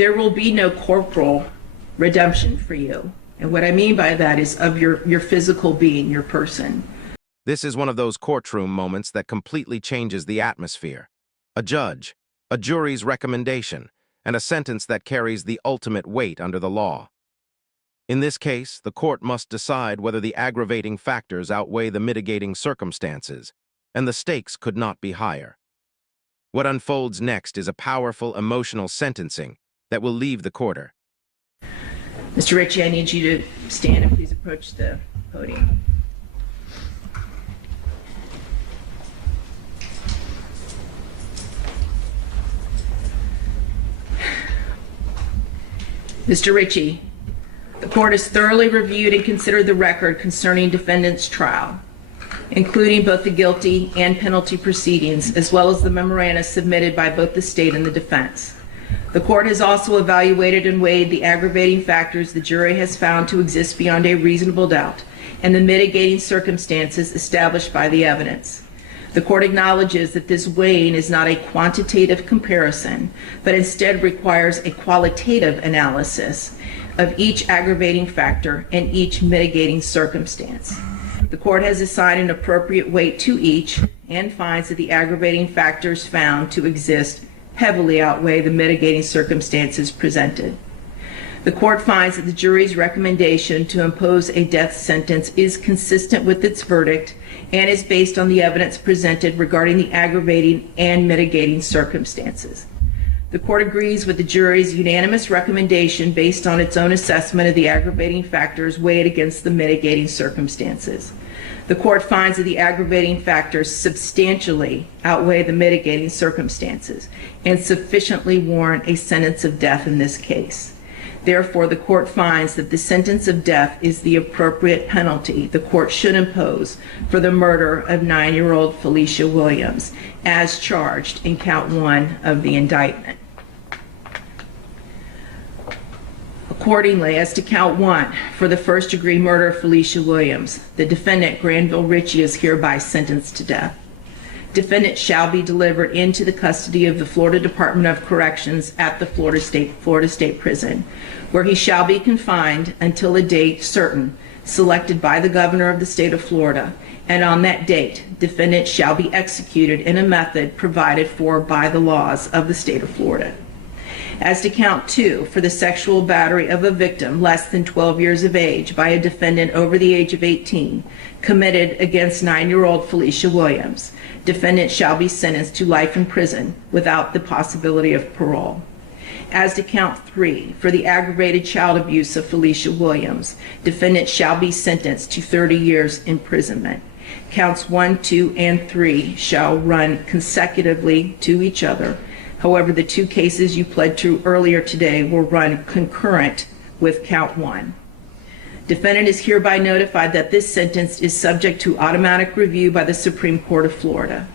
there will be no corporal redemption for you. And what I mean by that is of your physical being, your person. This is one of those courtroom moments that completely changes the atmosphere. A judge, a jury's recommendation, and a sentence that carries the ultimate weight under the law. In this case, the court must decide whether the aggravating factors outweigh the mitigating circumstances, and the stakes could not be higher. What unfolds next is a powerful emotional sentencing that will leave the courter. Mr. Ritchie, I need you to stand and please approach the podium. Mr. Ritchie, the court has thoroughly reviewed and considered the record concerning defendant's trial, including both the guilty and penalty proceedings, as well as the memoranda submitted by both the state and the defense. The court has also evaluated and weighed the aggravating factors the jury has found to exist beyond a reasonable doubt and the mitigating circumstances established by the evidence. The court acknowledges that this weighing is not a quantitative comparison, but instead requires a qualitative analysis of each aggravating factor and each mitigating circumstance. The court has assigned an appropriate weight to each and finds that the aggravating factors found to exist heavily outweigh the mitigating circumstances presented. The court finds that the jury's recommendation to impose a death sentence is consistent with its verdict and is based on the evidence presented regarding the aggravating and mitigating circumstances. The court agrees with the jury's unanimous recommendation based on its own assessment of the aggravating factors weighed against the mitigating circumstances. The court finds that the aggravating factors substantially outweigh the mitigating circumstances and sufficiently warrant a sentence of death in this case. Therefore, the court finds that the sentence of death is the appropriate penalty the court should impose for the murder of 9-year-old Felicia Williams, as charged in count 1 of the indictment. Accordingly, as to count 1, for the first-degree murder of Felicia Williams, the defendant, Granville Ritchie, is hereby sentenced to death. Defendant shall be delivered into the custody of the Florida Department of Corrections at the Florida State Prison, where he shall be confined until a date certain selected by the governor of the state of Florida, and on that date, defendant shall be executed in a method provided for by the laws of the state of Florida. As to count 2, for the sexual battery of a victim less than 12 years of age by a defendant over the age of 18 committed against 9-year-old Felicia Williams, defendant shall be sentenced to life in prison without the possibility of parole. As to count 3, for the aggravated child abuse of Felicia Williams, defendant shall be sentenced to 30 years imprisonment. Counts 1, 2, and 3 shall run consecutively to each other. However, the 2 cases you pled to earlier today will run concurrent with count 1. Defendant is hereby notified that this sentence is subject to automatic review by the Supreme Court of Florida.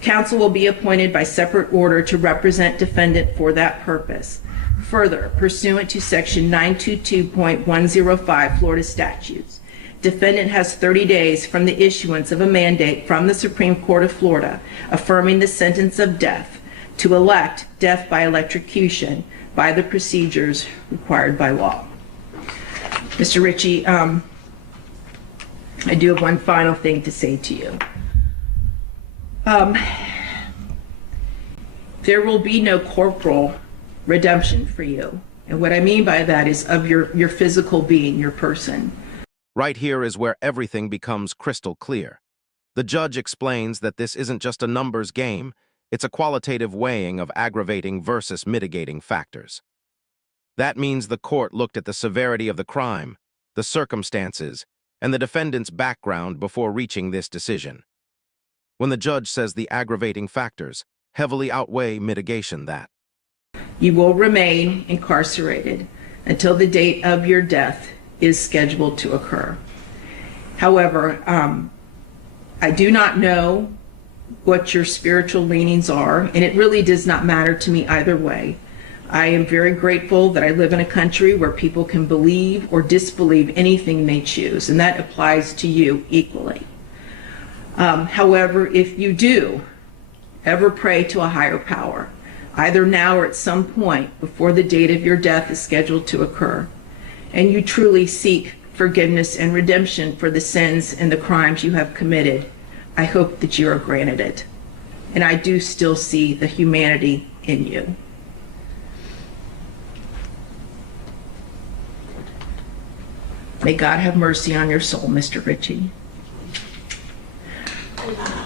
Counsel will be appointed by separate order to represent defendant for that purpose. Further, pursuant to section 922.105 Florida statutes, defendant has 30 days from the issuance of a mandate from the Supreme Court of Florida affirming the sentence of death to elect death by electrocution by the procedures required by law. Mr. Ritchie, I do have one final thing to say to you. There will be no corporal redemption for you. And what I mean by that is of your physical being, your person. Right here is where everything becomes crystal clear. The judge explains that this isn't just a numbers game, it's a qualitative weighing of aggravating versus mitigating factors. That means the court looked at the severity of the crime, the circumstances, and the defendant's background before reaching this decision. When the judge says the aggravating factors heavily outweigh mitigation, that you will remain incarcerated until the date of your death is scheduled to occur. However, I do not know what your spiritual leanings are, and it really does not matter to me either way. I am very grateful that I live in a country where people can believe or disbelieve anything they choose, and that applies to you equally. However, if you do ever pray to a higher power, either now or at some point before the date of your death is scheduled to occur, and you truly seek forgiveness and redemption for the sins and the crimes you have committed, I hope that you are granted it. And I do still see the humanity in you. May God have mercy on your soul, Mr. Ritchie.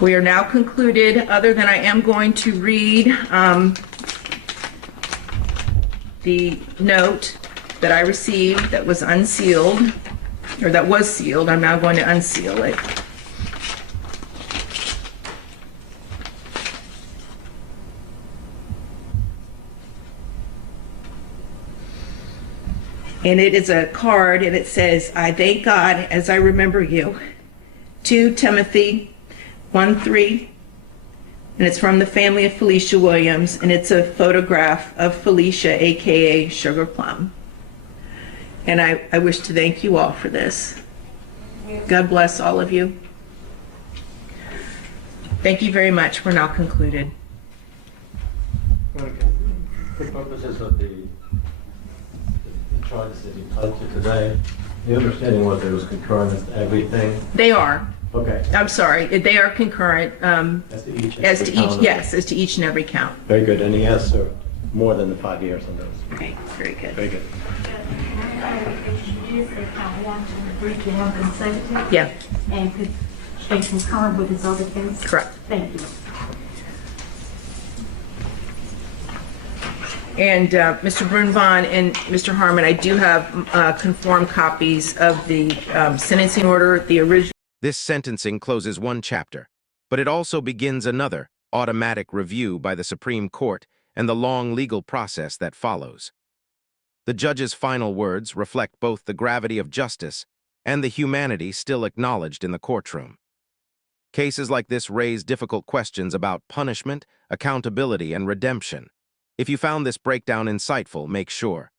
We are now concluded, other than I am going to read the note that I received that was unsealed, or that was sealed. I'm now going to unseal it. And it is a card, and it says, "I thank God as I remember you." 2 Timothy 1:3, and it's from the family of Felicia Williams, and it's a photograph of Felicia, aka Sugar Plum. And I wish to thank you all for this. God bless all of you. Thank you very much. We're now concluded. For purposes of the charges that you talked to today, the understanding was it was concurrent with everything? They are. Okay. I'm sorry. They are concurrent. As to each? As to each, yes, as to each and every count. Very good. And he has served more than the 5 years on those. Okay, very good. Very good. Introduce the count 1, 2, 3 to have been secretary? Yeah, And could stay concurrent with his other case? correct. Thank you. And Mr. Brunvon and Mr. Harmon, I do have conformed copies of the sentencing order, the original. This sentencing closes one chapter, but it also begins another, automatic review by the Supreme Court and the long legal process that follows. The judge's final words reflect both the gravity of justice and the humanity still acknowledged in the courtroom. Cases like this raise difficult questions about punishment, accountability, and redemption. If you found this breakdown insightful, make sure